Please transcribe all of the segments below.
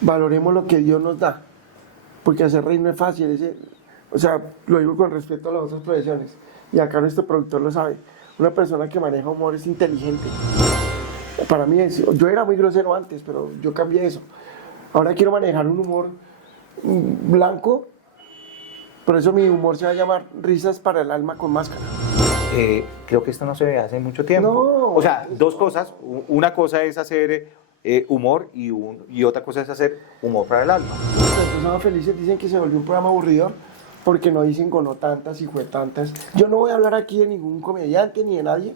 valoremos lo que Dios nos da, porque hacer reír no es fácil, o sea, lo digo con respeto a las otras profesiones, y acá nuestro productor lo sabe, una persona que maneja humor es inteligente. Para mí yo era muy grosero antes, pero yo cambié eso. Ahora quiero manejar un humor blanco, por eso mi humor se va a llamar Risas para el alma con máscara. Creo que esto no se ve hace mucho tiempo. No, o sea, dos cosas. Una cosa es hacer humor y otra cosa es hacer humor para el alma. Los Empezados Felices dicen que se volvió un programa aburridor porque no dicen gonó tantas y fue tantas. Yo no voy a hablar aquí de ningún comediante ni de nadie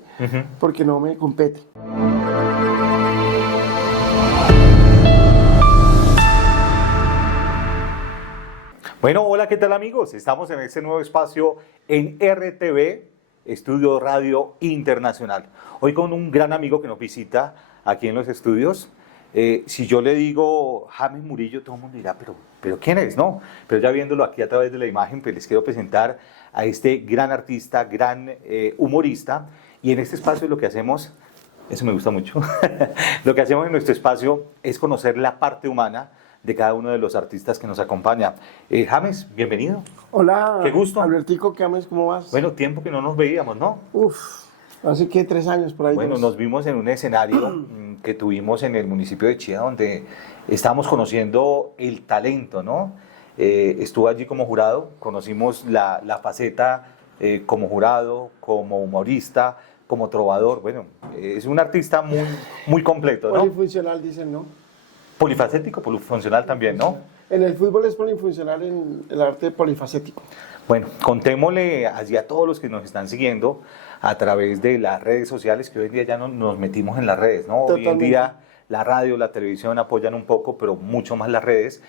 porque no me compete. Bueno, hola, ¿qué tal amigos? Estamos en este nuevo espacio en RTV, Estudio Radio Internacional. Hoy con un gran amigo que nos visita aquí en los estudios. Si yo le digo James Murillo, todo el mundo dirá, pero ¿quién es? No, pero ya viéndolo aquí a través de la imagen, pues les quiero presentar a este gran artista, gran humorista. Y en este espacio lo que hacemos, eso me gusta mucho, lo que hacemos en nuestro espacio es conocer la parte humana de cada uno de los artistas que nos acompaña. James, bienvenido. Hola, qué gusto. Albertico, ¿qué James? ¿Cómo vas? Bueno, tiempo que no nos veíamos, ¿no? Hace que 3 años por ahí. Bueno, nos vimos en un escenario que tuvimos en el municipio de Chía, donde estábamos conociendo el talento, ¿no? Estuve allí como jurado, conocimos la faceta como jurado, como humorista, como trovador. Bueno, es un artista muy completo, ¿no? Polifuncional, dicen, ¿no? Polifacético, polifuncional también, ¿no? En el fútbol es polifuncional, en el arte polifacético. Bueno, contémosle allí a todos los que nos están siguiendo a través de las redes sociales, que hoy en día ya nos metimos en las redes, ¿no? Totalmente. Hoy en día la radio, la televisión apoyan un poco, pero mucho más las redes.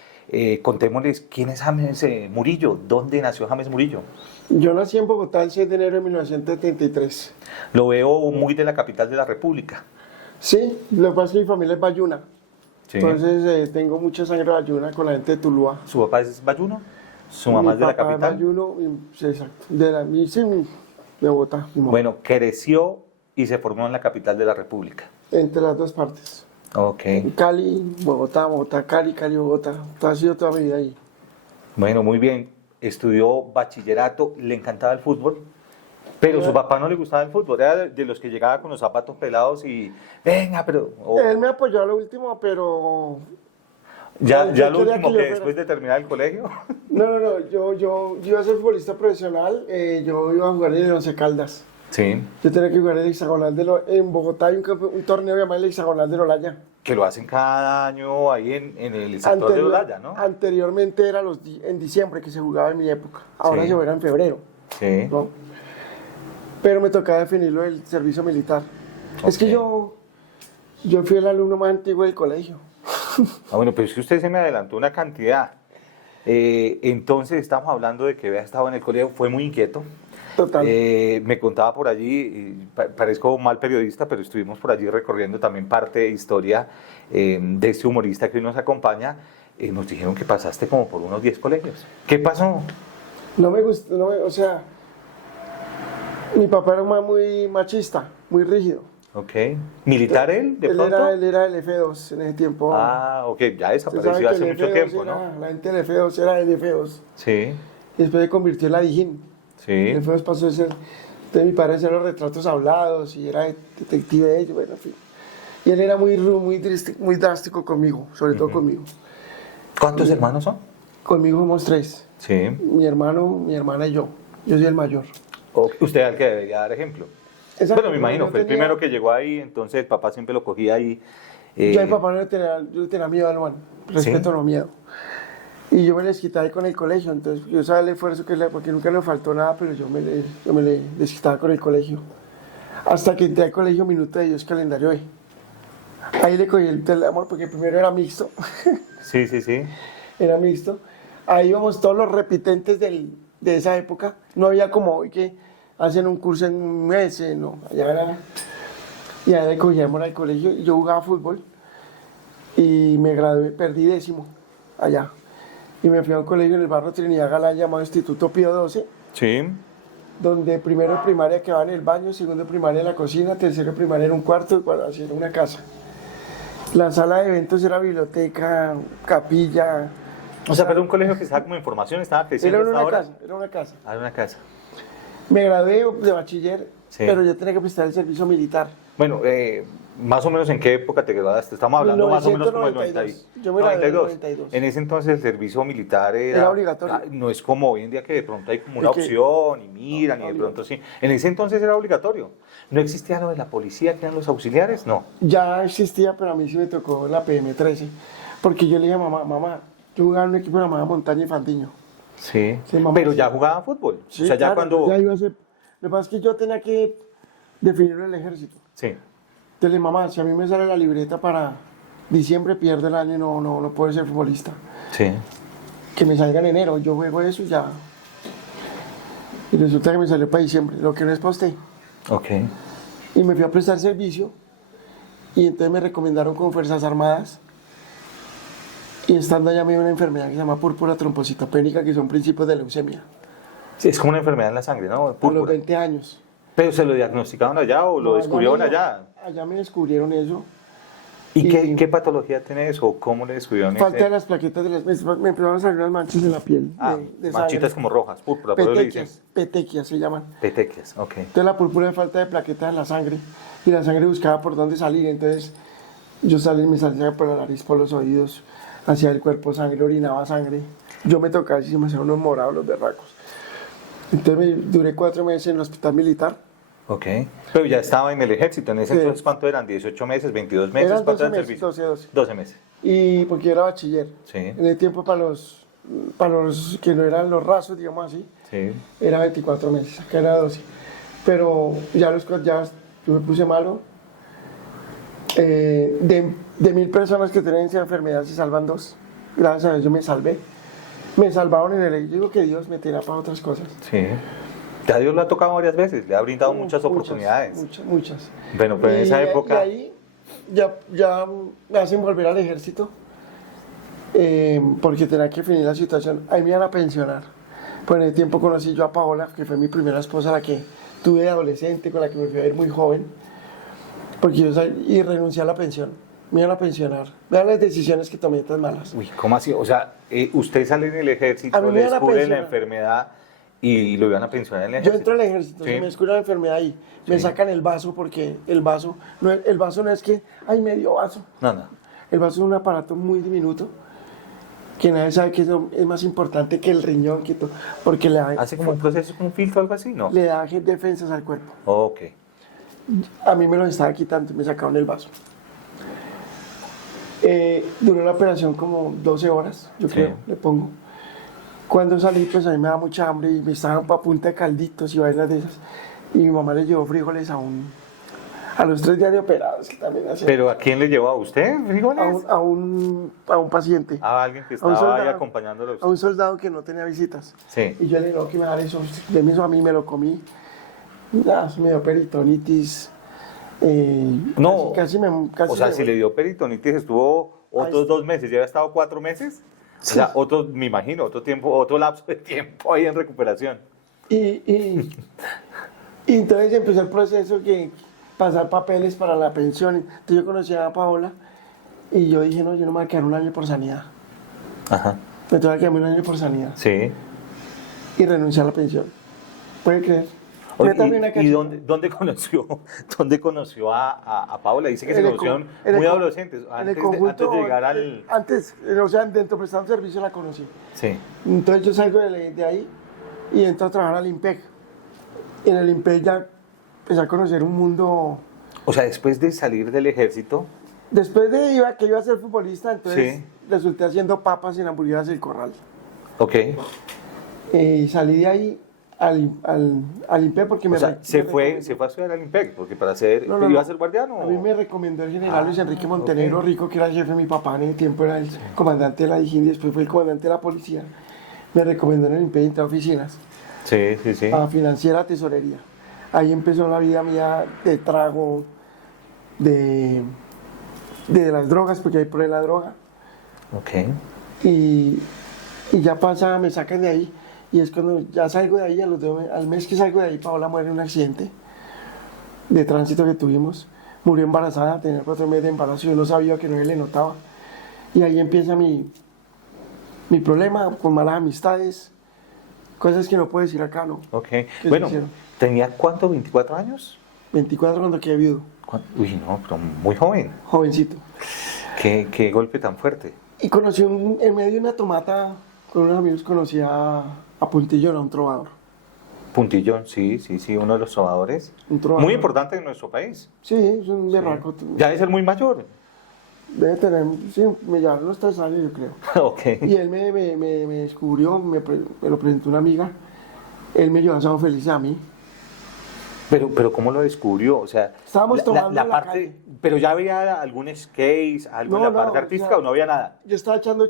Contémosles, ¿quién es James Murillo? ¿Dónde nació James Murillo? Yo nací en Bogotá el 6 de enero de 1973. Lo veo muy de la capital de la República. Sí, lo que pasa es que mi familia es bayuna. Sí. Entonces tengo mucha sangre bayuna con la gente de Tuluá. ¿Su papá es bayuno? ¿Su mamá es de la capital? Mi papá es bayuno, sí, exacto. De Bogotá. Bueno, creció y se formó en la capital de la República. Entre las dos partes. Ok. Cali, Bogotá, Cali, Bogotá. Ha sido toda mi vida ahí. Bueno, muy bien. Estudió bachillerato, le encantaba el fútbol, pero su papá no le gustaba el fútbol. Era de los que llegaba con los zapatos pelados y venga, pero... Él me apoyó a lo último, pero... Ya lo quería último que yo que fuera. después de terminar el colegio. No, yo iba a ser futbolista profesional, yo iba a jugar en el Once Caldas. Sí. Yo tenía que jugar en el hexagonal en Bogotá hay un torneo llamado el hexagonal de Olaya. Que lo hacen cada año ahí en el sector de Olaya, ¿no? Anteriormente era en diciembre que se jugaba en mi época, ahora Sí. se juega en febrero. Sí. ¿No? Pero me tocaba definirlo del servicio militar. Es que yo fui el alumno más antiguo del colegio. Bueno, pero es que usted se me adelantó una cantidad. Entonces estamos hablando de que había estado en el colegio, fue muy inquieto. Total. Me contaba por allí, parezco mal periodista, pero estuvimos por allí recorriendo también parte de historia de este humorista que hoy nos acompaña. Nos dijeron que pasaste como por unos 10 colegios. ¿Qué pasó? No me gusta, o sea, mi papá era muy machista, muy rígido. Ok. ¿Militar él, de pronto? Él era el F2 en ese tiempo. Ah, ok, ya Usted sabe desapareció que hace el mucho F2 tiempo, era- ¿no? La gente del F2 era el F2. Sí, Y después se convirtió en la Dijín. sí. El F2 pasó a ser... Entonces mi padre hacía los retratos hablados y era detective de ellos, bueno, en fin. Y él era muy drástico conmigo, sobre todo conmigo. ¿Cuántos hermanos son? Conmigo somos 3. Sí. Mi hermano, mi hermana y yo. Yo soy el mayor. Usted al que debería dar ejemplo. Exacto, Bueno, me imagino, no fue el tenía- primero que llegó ahí, entonces el papá siempre lo cogía ahí. Yo a mi papá no le tenía, yo le tenía miedo al man, respeto ¿Sí? no miedo. Y yo me les quitaba ahí con el colegio, entonces yo sabía el esfuerzo porque nunca le faltó nada, pero yo me le desquitaba con el colegio. Hasta que entré al colegio Minuto de Dios Calendario hoy. Ahí le cogí el amor porque primero era mixto, Sí, sí, sí. era mixto. Ahí íbamos todos los repitentes de esa época, no había como hoy que hacen un curso en un mes, no, allá era... Y ahí le cogíamos al colegio y yo jugaba fútbol y me gradué, perdí 10º allá. Y me fui a un colegio en el barrio Trinidad Galán llamado Instituto Pío 12, Sí. donde primero de primaria quedaba en el baño, segundo de primaria en la cocina, tercero de primaria en un cuarto y así era una casa. La sala de eventos era biblioteca, capilla. O sea, pero un colegio que estaba como en formación, estaba creciendo Era hasta una ahora. casa, era una casa. Ah, era una casa. Me gradué de bachiller, Sí. pero yo tenía que prestar el servicio militar. Bueno, más o menos en qué época te graduaste. Estamos hablando más o menos como el 1992. Yo me gradué en el 92. En ese entonces el servicio militar Era obligatorio. No es como hoy en día que de pronto hay como una Es que- opción y miran No, y de obligatorio. pronto sí. En ese entonces era obligatorio. ¿No existía lo de la policía que eran los auxiliares? No. Ya existía, pero a mí sí me tocó la PM13. Porque yo le dije a mamá, yo jugaba en un equipo llamado Montaña y Fandiño. Sí. Sí, mamá, Pero sí. ya jugaban fútbol. Sí, o sea, ya claro, cuando. ya iba a ser. Lo que pasa es que yo tenía que definir el ejército. Sí. Entonces, mamá, si a mí me sale la libreta para diciembre, pierdo el año y no puedo ser futbolista. Sí. Que me salga en enero, yo juego eso y ya. Y resulta que me salió para diciembre, lo que no es para usted. Ok. Y me fui a prestar servicio y entonces me recomendaron con Fuerzas Armadas. Y estando allá me dio una enfermedad que se llama púrpura trombocitopénica, que son principios de leucemia. Sí, es como una enfermedad en la sangre, ¿no? A los Púrpura. 20 años. Pero se lo diagnosticaron allá o lo No, descubrieron me dio- allá. Allá me descubrieron eso. ¿Y qué, y- qué patología tiene eso? ¿Cómo le descubrieron Falta ese? de las plaquetas de las... Me empezaron a salir unas manchas en la piel. Ah, de manchitas sangre. como rojas, púrpura, por eso le dicen. Petequias se llaman. Petequias, ok. Entonces la púrpura es falta de plaquetas en la sangre. Y la sangre buscaba por dónde salir. Entonces me salía por la nariz, por los oídos, hacia el cuerpo sangre, orinaba sangre. Yo me tocaba y se me hacían unos morados los berracos. Entonces duré 4 meses en el hospital militar. Ok. Pero ya estaba en el ejército. ¿En ese Sí. entonces cuánto eran? ¿18 meses? ¿22 meses? Eran ¿Cuánto 12 era el meses, servicio? 12. 12 meses. Y porque yo era bachiller. Sí. En el tiempo para los que no eran los rasos, digamos así, Sí. era 24 meses, acá era 12. Pero ya yo me puse malo. De 1000 personas que tienen esa enfermedad se salvan 2. Gracias a Dios yo me salvé. Me salvaron en el... Yo digo que Dios me tira para otras cosas. Sí. Ya Dios lo ha tocado varias veces, le ha brindado muchas oportunidades. Muchas. Bueno, pero en esa Y época. ahí ya me hacen volver al ejército. Porque tenía que definir la situación. Ahí me iban a pensionar. Pues en el tiempo conocí yo a Paola, que fue mi primera esposa, la que tuve de adolescente, con la que me fui a ir muy joven. Porque y renuncié a la pensión. Me iban a pensionar. Vean las decisiones que tomé tan malas. Uy, ¿cómo así? O sea, usted sale en el ejército, A mí me le iban a descubren la pensionar. enfermedad y lo iban a pensionar en el Yo ejército. entro al ejército, Sí. se me descubre la enfermedad ahí. Me Sí. sacan el vaso porque el vaso no es que hay medio vaso. No, no. El vaso es un aparato muy diminuto que nadie sabe que es más importante que el riñón, que todo, porque ¿Hace como un proceso, como un filtro o algo así? No. le da defensas al cuerpo. Ok. A mí me lo estaba quitando y me sacaron el vaso. Duró la operación como 12 horas, yo Sí. creo, le pongo. Cuando salí, pues a mí me daba mucha hambre y me estaban a punta de calditos y vainas de esas. Y mi mamá le llevó frijoles a los 3 días de operados, que también hacían. ¿Pero a quién le llevó? ¿A usted, frijoles? A un paciente, A alguien que a un estaba ahí soldado. acompañándolo. a un soldado que no tenía visitas. Sí. Y yo le digo que me dar eso, deme eso a mí, me lo comí. Nada, me dio peritonitis. No, casi o sea, si le dio peritonitis, estuvo otros 2 meses, ya había estado 4 meses. O sea, me imagino, otro tiempo, otro lapso de tiempo ahí en recuperación. Y entonces empezó el proceso que pasar papeles para la pensión. Entonces yo conocí a Paola y yo dije, no, yo no me voy a quedar un año por sanidad. Ajá. Me tengo que quedarme un año por sanidad. Sí. Y renuncié a la pensión. ¿Puede creer? Oye, Yo también ¿Y acá- dónde conoció a Paola? Dice que se En el conocieron con- en el muy con- adolescentes, en el antes de conjunto, llegar al... Antes, o sea, dentro prestando servicio la conocí. Sí. Entonces yo salgo de ahí y entro a trabajar al IMPEC. En el IMPEC ya empecé a conocer un mundo. O sea, después de salir del ejército, Después que iba a ser futbolista, entonces Sí. resulté haciendo papas en hamburguesas del Corral. ok. Y salí de ahí al IMPEC porque O me... sea, se fue a estudiar al IMPEC, porque para ser, No, no, ¿iba no. a ser guardiano? A mí me recomendó el general Luis Enrique Montenegro ok. Rico, que era el jefe de mi papá en el tiempo, era el comandante de la Dijín y después fue el comandante de la policía. Me recomendó en el IMPEC entrar a oficinas, Sí, sí, sí. a financiera, tesorería. Ahí empezó la vida mía de trago, de las drogas, porque ahí probé la droga. Ok. Y ya pasa, me sacan de ahí. Y es cuando ya salgo de ahí, al mes que salgo de ahí, Paola muere en un accidente de tránsito que tuvimos. murió embarazada, tenía 4 meses de embarazo, yo no sabía que no se le notaba. Y ahí empieza mi problema con malas amistades, cosas que no puedo decir acá, ¿no? Ok. ¿Qué se Bueno, hicieron? ¿tenía cuánto? ¿24 años? 24 cuando quedé viudo, Uy, no, pero muy joven. jovencito. ¿Qué golpe tan fuerte? Y conocí en medio de una tomata, con unos amigos conocí a Puntillón, a un trovador. Puntillón, sí, uno de los trovadores. Un trovador. Muy importante en nuestro país. Sí, es un berraco. Ya debe ser muy mayor. Debe tener, sí, me llevaron unos 3 años, yo creo. Ok. Y él me descubrió, me lo presentó una amiga. Él me llevó a Sábado Felices a mí. Pero ¿cómo lo descubrió? O sea, Estábamos tomando en la parte, calle. pero ya había algún skate, algo en No, la parte no, artística, o sea, o no había nada. Yo estaba echando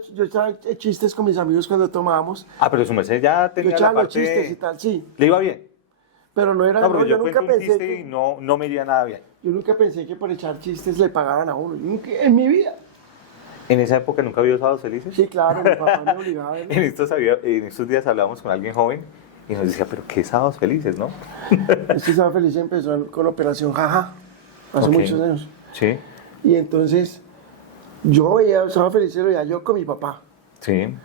chistes con mis amigos cuando tomábamos. Ah, pero su merced ya Yo tenía echaba la los parte. chistes y tal, sí. ¿Le iba bien? Pero no era, No, porque yo yo nunca cuento un pensé chiste y que, no me iría nada bien. yo nunca pensé que por echar chistes le pagaban a uno. En mi vida. ¿En esa época nunca había sábados felices? Sí, claro, mi papá me obligaba a verlo. En estos días hablábamos con alguien joven y nos decía, pero qué sábados felices, ¿no? Este Sábado Feliz empezó con Operación Jaja, hace Ok. muchos años. Sí, Y entonces, yo veía Sábado Feliz, lo veía yo con mi papá. sí.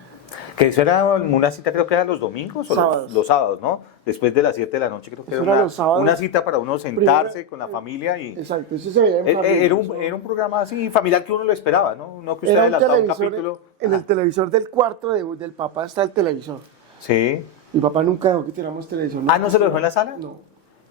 Que eso era una cita, creo que era los domingos o Sábados. los sábados, ¿no? Después de las 7 de la noche, creo que Eso era era los sábados. una cita para uno sentarse con la familia y... Exacto, eso se veía en familia. Era un programa así familiar que uno lo esperaba, ¿no? No que usted Era un adelantaba un televisor, capítulo. en el televisor del cuarto del papá está el televisor. Sí. Mi papá nunca dejó que tuviéramos televisor. Ah, ¿no se lo dejó en la sala? No.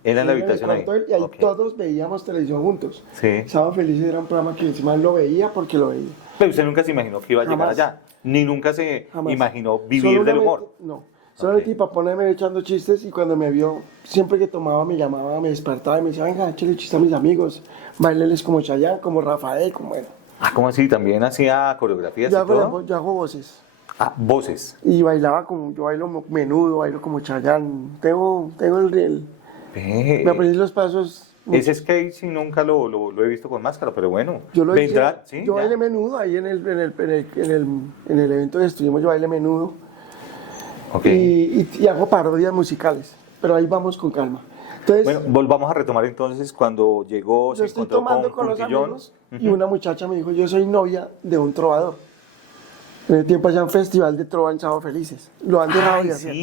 Era en la Era habitación ahí. cuarto de él, y ahí Ok. todos veíamos televisión juntos. Sí. Sábado Felices era un programa que encima él lo veía porque lo veía. Pero usted nunca se imaginó que iba a llegar Jamás. allá. Ni nunca se Jamás. imaginó vivir del humor. No. Solamente mi papá me veía echando chistes y cuando me vio, siempre que tomaba me llamaba, me despertaba y me decía, venga, échale chiste a mis amigos, baileles como Chayanne, como Rafael, como bueno. Ah, ¿cómo así? ¿También hacía coreografías y todo? Yo hago voces. Ah, voces. Y bailaba como, yo bailo menudo, bailo como Chayanne. Tengo el Ve. me aprendí los pasos. Ese skate sí nunca lo he visto con máscara, pero bueno. Yo lo vendrá, hice, ¿sí? yo ya. bailé menudo ahí en el evento que estuvimos, yo bailé menudo. Ok. Y hago parodias musicales, pero ahí vamos con calma. Entonces, Bueno, volvamos a retomar entonces cuando llegó, yo se estoy encontró tomando con los Puntillón. amigos y una muchacha me dijo, yo soy novia de un trovador. En el tiempo hacía un festival de trova en Sábado Felices. Lo han dejado Ay, de hacer.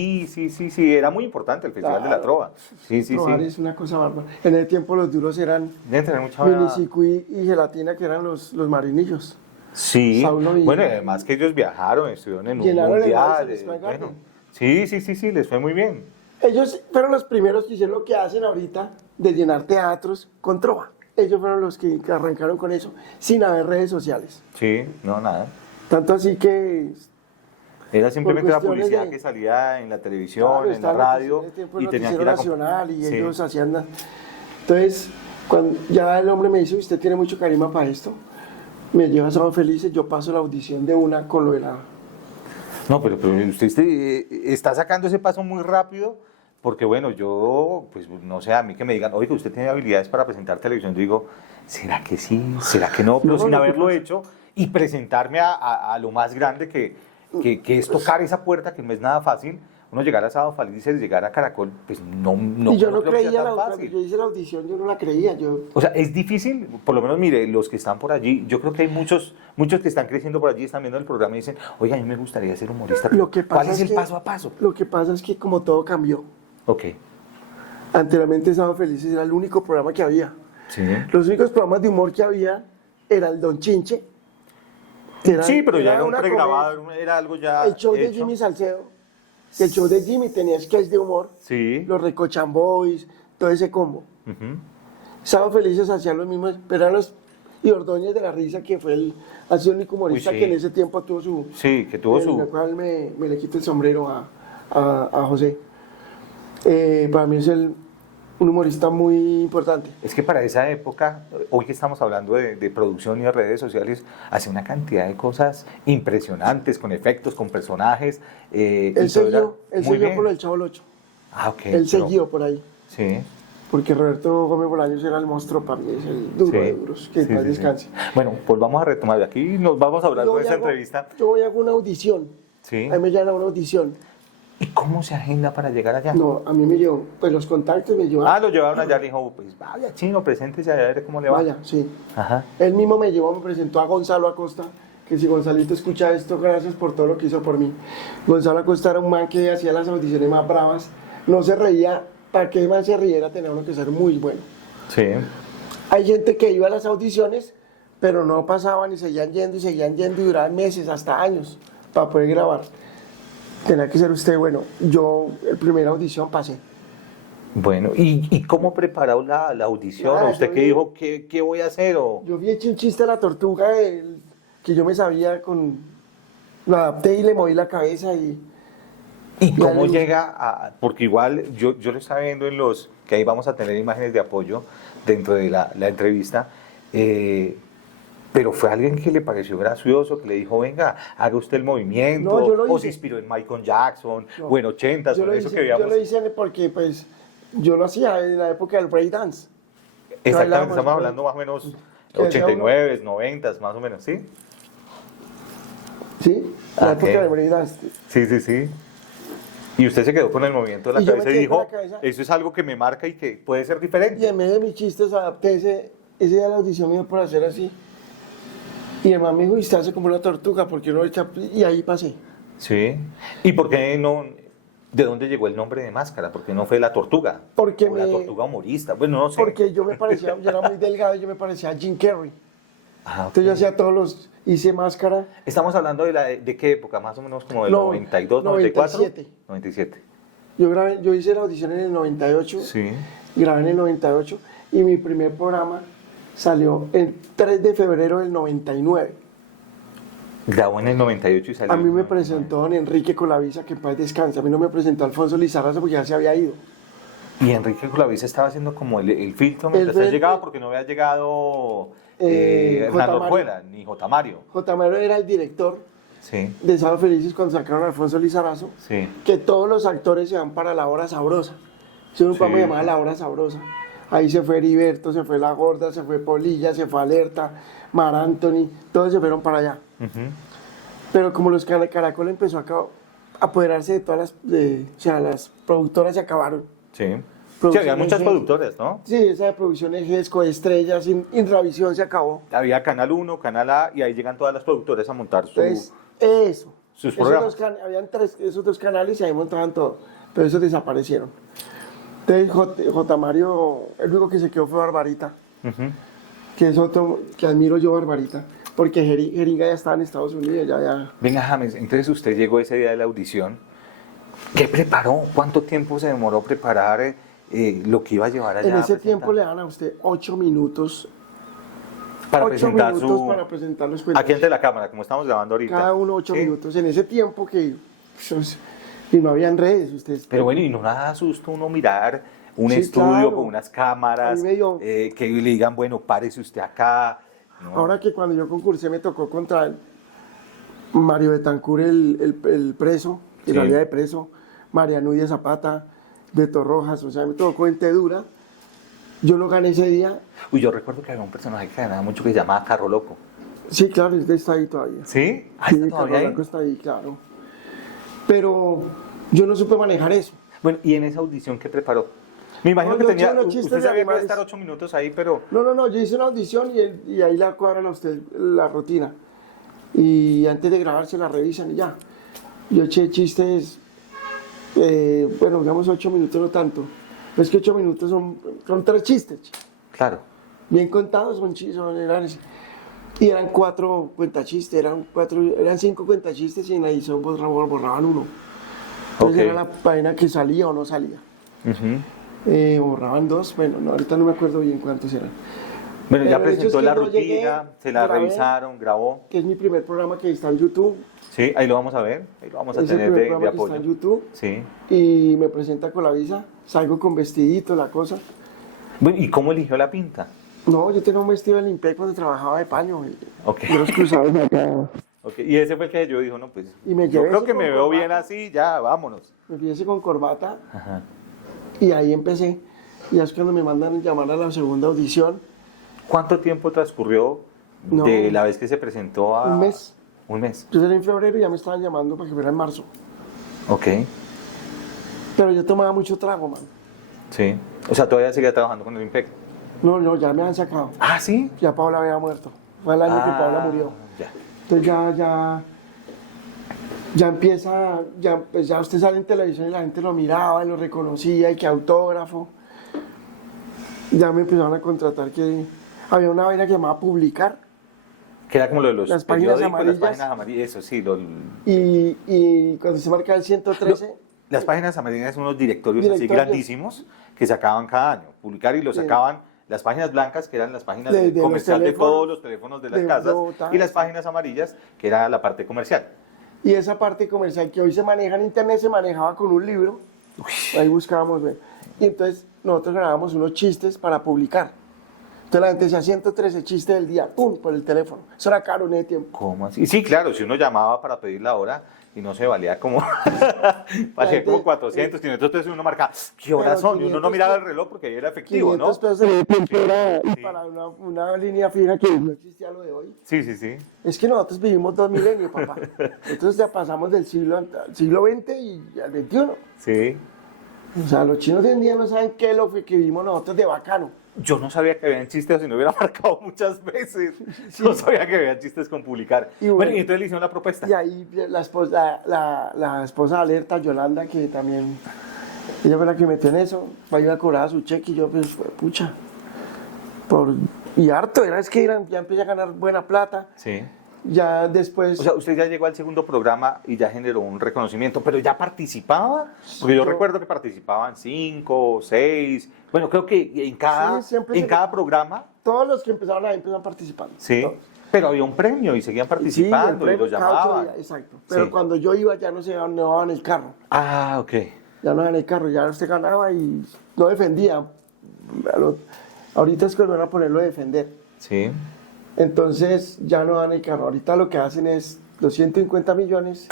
sí, era muy importante el Festival de la Claro. Trova. Sí. Trovar es una cosa bárbara. En el tiempo los duros eran Deben tener mucha... Minicicuí y Gelatina, que eran los marinillos. Sí, Saulo y- bueno, además que ellos viajaron, estuvieron en un Llenaron el mundial. Madison Square Garden. Bueno, sí, les fue muy bien. Ellos fueron los primeros que hicieron lo que hacen ahorita de llenar teatros con trova. Ellos fueron los que arrancaron con eso, sin haber redes sociales. Sí, no, nada. Tanto así que Era simplemente la cuestiones publicidad de- que salía en la televisión, claro, en la estaba radio, en ese tiempo el y tenían noticiero que ir a... nacional y Sí. ellos hacían. Entonces, cuando ya el hombre me dice, usted tiene mucho carisma para esto, me lleva a Sábado Felices, yo paso la audición de una con lo de la... No, pero usted está sacando ese paso muy rápido, porque bueno, yo, pues no sé, a mí que me digan, oye, usted tiene habilidades para presentar televisión, yo digo, ¿será que sí? ¿Será que no? Pero No, sin lo que haberlo pasa- hecho y presentarme a lo más grande que es tocar esa puerta, que no es nada fácil. Uno llegar a Sábado Felices, llegar a Caracol, pues no y yo no creo que sea creía, tan cuando fácil. yo hice la audición, yo no la creía. O sea, es difícil, por lo menos mire, los que están por allí, yo creo que hay muchos que están creciendo por allí, están viendo el programa y dicen, oiga, a mí me gustaría ser humorista. Lo que pasa ¿Cuál es el que- paso a paso? Lo que pasa es que como todo cambió, Ok, anteriormente Sábado Felices era el único programa que había. sí. Los únicos programas de humor que había era el Don Chinche. que Sí, pero ya era un una pregrabado, era algo ya comedia. El show de hecho. Jimmy Salcedo. El show de Jimmy tenía sketch de humor, Sí. los Recochamboys, todo ese combo. Ujú. Sábado Felices hacían los mismos, pero eran los y Ordóñez de la Risa, que fue ha sido el único humorista Uy, sí. que en ese tiempo tuvo su... Sí, que tuvo en su... el cual me le quito el sombrero a José. Para mí es un humorista muy importante. Es que para esa época, hoy que estamos hablando de producción y de redes sociales, hace una cantidad de cosas impresionantes, con efectos, con personajes. Él y todo era muy siguió bien. por el Chavo Locho. Ah, ok. Él pero- siguió por ahí. Sí. Porque Roberto Gómez Bolaños era el monstruo para mí, es el duro Sí. de duros, que en Sí, paz sí, sí. descanse. Bueno, pues vamos a retomar de aquí, nos vamos a hablar Yo de voy esa a hago- entrevista. Yo voy a hacer una audición. Sí. Ahí me llaman a una audición. ¿Y cómo se agenda para llegar allá? No, a mí me llevó, pues los contactos me llevaron. Ah, lo llevaron allá, le dijo, pues vaya chino, preséntese allá a ver cómo le va. Vaya, sí. Ajá. Él mismo me llevó, me presentó a Gonzalo Acosta, que si Gonzalito escucha esto, gracias por todo lo que hizo por mí. Gonzalo Acosta era un man que hacía las audiciones más bravas, no se reía, para que el man se riera tenía uno que ser muy bueno. Sí. Hay gente que iba a las audiciones, pero no pasaban y seguían yendo y duraban meses, hasta años, para poder grabar. Tenía que ser usted, bueno, yo el primera audición pasé. Bueno, ¿y cómo preparó la audición? Ah, ¿Usted yo qué vi- dijo? ¿Qué voy a hacer? O... Yo vi hecho un chiste a la tortuga que yo me sabía lo adapté y le moví la cabeza y... ¿Y Ya cómo le- llega a...? Porque igual yo lo estaba viendo que ahí vamos a tener imágenes de apoyo dentro de la entrevista, pero fue alguien que le pareció gracioso, que le dijo, venga, haga usted el movimiento, No, yo lo o hice. se inspiró en Michael Jackson, No. o en 80s, Yo o lo en eso hice, que veíamos. yo lo hice porque pues yo lo hacía en la época del breakdance. Exactamente, bailábamos estamos break. hablando más o menos Que decía 89, 90s, más o menos, ¿sí? Sí, la Ah, época ok. del breakdance. Sí. Y usted se quedó con el movimiento de la Y yo me cabeza y quedé con dijo, la cabeza. eso es algo que me marca y que puede ser Y diferente. en medio de mis chistes adapté ese día de la audición mío por hacer así. Y el man me dijo, y usted hace como una tortuga, porque uno echa... Y ahí pasé. Sí. ¿Y por qué no? ¿De dónde llegó el nombre de máscara? Porque no fue la tortuga. Porque o la tortuga humorista. Bueno, no sé. Porque yo era muy delgado y yo me parecía a Jim Carrey. Ah, ok. Entonces yo hacía hice máscara. Estamos hablando de qué época, más o menos como del No, 92, 94. 97. 97. Yo hice la audición en el 98. Sí. Grabé en el 98 y mi primer programa salió el 3 de febrero del 99. Grabó en el 98 y salió. A mí en me el 99. presentó don Enrique Colavisa, que en paz descanse. A mí no me presentó Alfonso Lizarraza porque ya se había ido. Y Enrique Culavisa estaba haciendo como el filtro mientras El él filtro. llegaba porque no había llegado J. Hernando Mario. Orjuela ni J. Mario. J. Mario era el director Sí, de Sábado Felices cuando sacaron a Alfonso Lizarazo, sí. que todos los actores se van para La Hora Sabrosa. Hizo un programa Sí. llamado La Hora Sabrosa. Ahí se fue Heriberto, se fue La Gorda, se fue Polilla, se fue Alerta, Mar Anthony, todos se fueron para allá. Ujú. Pero como los Caracol empezó a apoderarse de todas las productoras se acabaron. Sí. Sí, Producción había muchas Eje. productoras, ¿no? Sí, esa de producción Ejesco, Estrellas, Intravisión se acabó. Había Canal 1, Canal A, y ahí llegan todas las productoras a montar Entonces, eso. sus Esos programas. habían esos dos canales y ahí montaban todo. Pero esos desaparecieron. Entonces, J. Mario, el único que se quedó fue Barbarita, Ujú. que es otro que admiro yo, Barbarita, porque Jeringa ya estaba en Estados Unidos, ya. Venga, James, entonces usted llegó ese día de la audición. ¿Qué preparó? ¿Cuánto tiempo se demoró preparar lo que iba a llevar allá? En a ese presentar? tiempo le dan a usted 8 minutos. para 8 presentar minutos su... para presentar los cuentos. Aquí ante la cámara, como estamos grabando ahorita. Cada uno 8 Sí. minutos. En ese tiempo que... Y no habían redes, ustedes. Pero bueno, y no da susto uno mirar un Sí, estudio claro. con unas cámaras, A mí me dio- que le digan, bueno, párese usted acá. ¿no? Ahora que cuando yo concursé me tocó contra Mario Betancur, el preso, Sí. el alias de preso, María Nudia Zapata, Beto Rojas, o sea, me tocó gente dura. Yo lo gané ese día. Uy, yo recuerdo que había un personaje que ganaba mucho que se llamaba Carro Loco. Sí, claro, él está ahí todavía. ¿Sí? Ah, Sí, ¿está todavía Carlos ahí? Blanco está ahí, claro. Pero yo no supe manejar eso. Bueno, ¿y en esa audición qué preparó? Me imagino No, que yo tenía... eché unos chistes Usted de sabía que iba a animales. estar 8 minutos ahí, pero... No, yo hice una audición y ahí la cuadran a usted la rutina. Y antes de grabar se la revisan y ya. Yo eché chistes, bueno, digamos 8 minutos, no tanto. Pero es que 8 minutos son 3 chistes. Claro. Bien contados y eran 4 cuentachistes, eran 5 cuentachistes y en la edición borraban uno. Entonces Ok. era la vaina que salía o no salía. Ujú. Borraban 2, bueno, no, ahorita no me acuerdo bien cuántos eran. Bueno, ya Pero el hecho presentó es que la yo rutina, llegué, se la grabé. revisaron, grabó. Que es mi primer programa que está en YouTube. Sí, ahí lo vamos a ver, ahí lo vamos a Es el tener primer de programa que está apoyo. en YouTube. Sí. Y me presenta con la visa. Salgo con vestidito, la cosa. Bueno, ¿y cómo eligió la pinta? No, yo tenía un vestido de Limpec cuando trabajaba de paño. Ok. Yo los cruzaba acá. Ok, y ese fue el que yo dijo, no, pues Y me yo llevé creo ese que con me veo corbata. bien así, ya, vámonos. Me fui con corbata Ajá. y ahí empecé. Y es cuando me mandan llamar a la segunda audición. ¿Cuánto tiempo transcurrió No. de la vez que se presentó a... Un mes. Un mes, Yo salí en febrero y ya me estaban llamando para que fuera en marzo. ok. Pero yo tomaba mucho trago, man. Sí. O sea, todavía seguía trabajando con el IMPEC. No, ya me han sacado. Ah, sí. Ya Paula había muerto. Fue el año que Paula murió. Ya. Entonces ya empieza, pues ya usted sale en televisión y la gente lo miraba y lo reconocía y que autógrafo. Ya me empezaron a contratar que había una vaina que llamaba Publicar. Que era como lo de los Las páginas periódicos, amarillas. las páginas amarillas, eso sí. Y cuando se marca el 113, Las páginas amarillas son unos directorios así Directorios. grandísimos que sacaban cada año. Publicar y lo sacaban las páginas blancas, que eran las páginas De los comercial de teléfonos, todos los teléfonos de las de casas, Bogotá, y las sí. páginas amarillas, que era la parte comercial. y esa parte comercial que hoy se maneja en internet se manejaba con un libro. Ahí buscábamos ver. Y entonces nosotros grabábamos unos chistes para publicar. Entonces la gente decía 113 chistes del día, ¡pum!, por el teléfono. Eso era caro en ese tiempo. ¿Cómo así? Sí, claro, si uno llamaba para pedir la hora y no se valía como, valía gente, como 400, 500 pesos, y uno marcaba, ¿qué horas pero son? Y uno no 500 miraba el reloj porque ahí era efectivo, 500 ¿no? pesos en ese tiempo era Sí. para una línea fija que no existía lo de hoy. Sí, sí, sí. Es que nosotros vivimos 2 milenios, papá. Entonces ya pasamos del siglo XX y al XXI. Sí. O sea, los chinos de hoy en día no saben qué es lo que vivimos nosotros de bacano. Yo no sabía que habían chistes, si no hubiera marcado muchas veces. No sabía que habían chistes con publicar. Y Bueno, bueno, y entonces le hicieron la propuesta. Y ahí la esposa de Alerta, Yolanda, que también, ella fue la que metió en eso, iba a cobrar su cheque y yo, pues, pucha, y harto, es que ya empecé a ganar buena plata, Sí. ya después, O sea, usted ya llegó al segundo programa y ya generó un reconocimiento, pero ya participaba, porque yo recuerdo que participaban 5, 6, bueno, creo que en cada, Sí, siempre en cada programa, todos los que empezaron ahí empezaron participando. sí, todos. pero había un premio y seguían participando Sí, el y premio los cada 8 llamaban. días, exacto. Pero Sí. cuando yo iba ya no se ganaban el carro, Ah, ok. ya no ganaba el carro, ya usted ganaba y no defendía. Ahorita es que van a ponerlo a defender. Sí. Entonces ya no dan el carro. Ahorita lo que hacen es 250 millones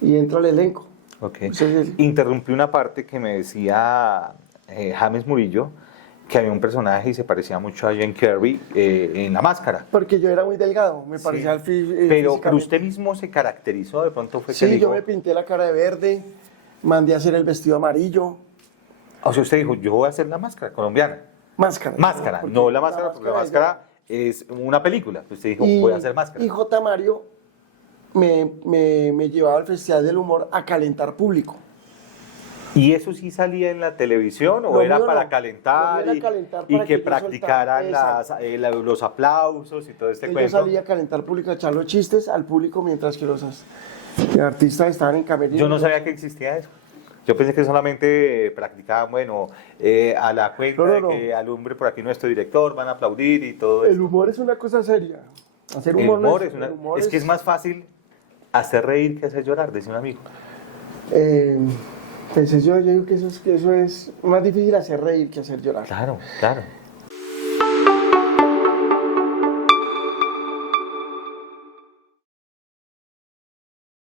y entra el elenco. Ok. Entonces, Interrumpí una parte que me decía James Murillo, que había un personaje y se parecía mucho a Jim Carrey en La Máscara. porque yo era muy delgado, me parecía al Pero físicamente. usted mismo se caracterizó, de pronto fue que Sí, dijo, yo me pinté la cara de verde, mandé a hacer el vestido amarillo, o sea, usted dijo, yo voy a hacer la máscara colombiana. máscara. Máscara, Porque no la máscara, porque la máscara es una película. Usted dijo, voy a hacer máscara. Y J. Mario me llevaba al Festival del Humor a calentar público. ¿Y eso sí salía en la televisión o Lo era mío para no. calentar, Lo mío era y, calentar y para que que yo practicaran soltara? los aplausos y todo este Entonces cuento? yo salía a calentar público, a echar los chistes al público mientras que los artistas estaban en camerino. Yo no sabía que existía eso. Yo pensé que solamente practicaban, bueno, a la cuenta No, no, de no. que alumbre por aquí nuestro director, van a aplaudir y todo El eso. humor es una cosa seria. Hacer El humor, no humor es, es el humor es que es más fácil hacer reír que hacer llorar, decía un amigo. Pues yo digo que eso es más difícil hacer reír que hacer llorar. Claro, claro.